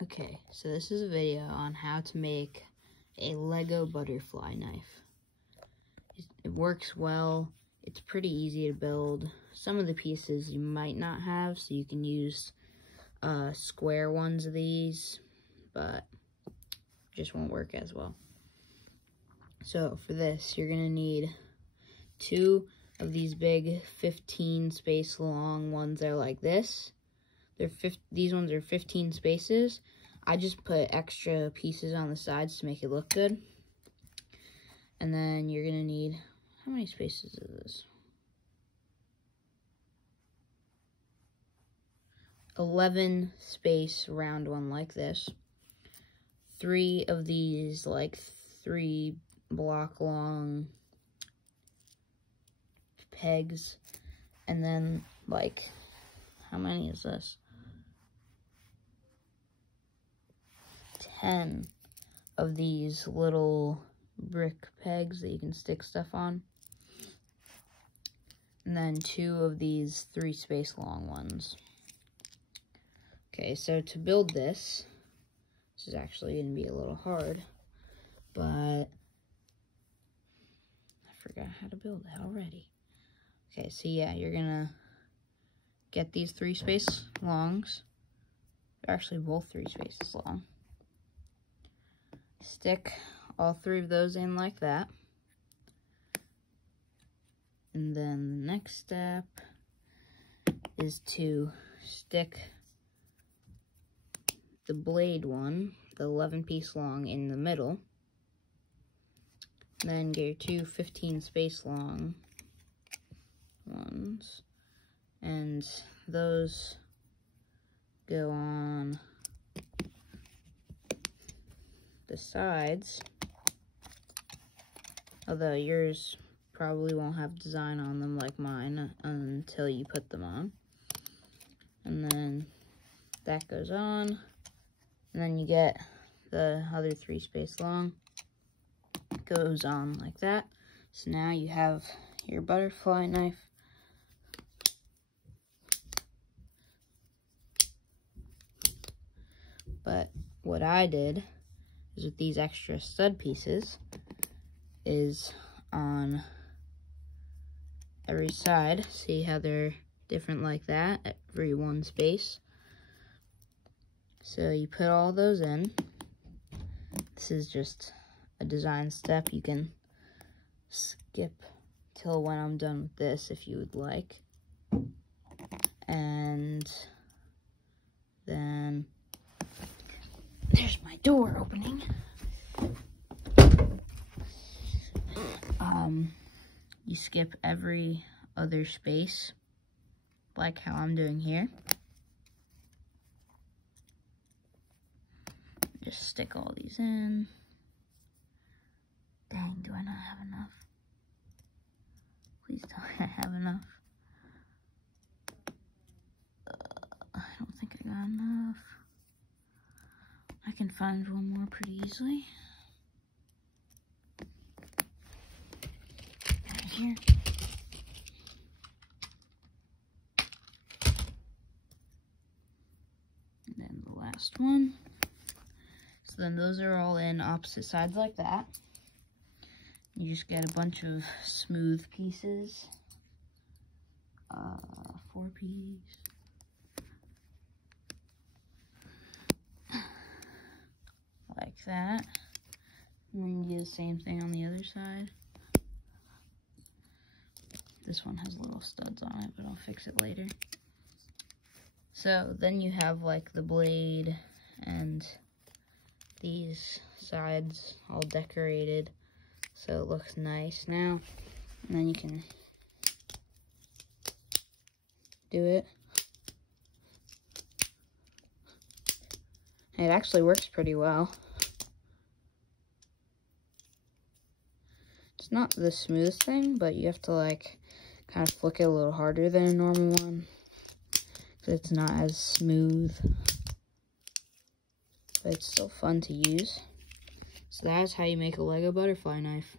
Okay, so this is a video on how to make a Lego butterfly knife. It works well, it's pretty easy to build. Some of the pieces you might not have, so you can use square ones of these, but just won't work as well. So for this, you're gonna need 2 of these big 15 space long ones that are like this. These ones are 15 spaces. I just put extra pieces on the sides to make it look good. And then you're gonna need, how many spaces is this? 11 space round one like this. 3 of these like 3 block long pegs. And then like, how many is this? 10 of these little brick pegs that you can stick stuff on. And then 2 of these 3 space long ones. Okay, so to build this is actually going to be a little hard, but I forgot how to build it already. Okay, so yeah, you're going to get these 3 space longs. They're actually both 3 spaces long. Stick all 3 of those in like that. And then the next step is to stick the blade one, the 11 piece long, in the middle. Then get your 2 15 space long ones, and those go on the sides, although yours probably won't have design on them like mine until you put them on. And then that goes on, and then you get the other 3 space long, goes on like that. So now you have your butterfly knife. But what I did is, with these extra stud pieces, is on every side, see how they're different like that, every 1 space. So you put all those in. This is just a design step. You can skip till when I'm done with this if you would like. And then there's my door opening. You skip every other space, like how I'm doing here. Just stick all these in. Dang, do I not have enough? Please tell me I have enough. I don't think I got enough. I can find one more pretty easily. Right here. And then the last one. So then those are all in opposite sides like that. You just get a bunch of smooth pieces. 4 pieces. Like that. And then you do the same thing on the other side. This one has little studs on it, but I'll fix it later. So then you have like the blade and these sides all decorated, so it looks nice now. And then you can do it. It actually works pretty well. It's not the smoothest thing, but you have to like kind of flick it a little harder than a normal one, because it's not as smooth, but it's still fun to use. So that is how you make a Lego butterfly knife.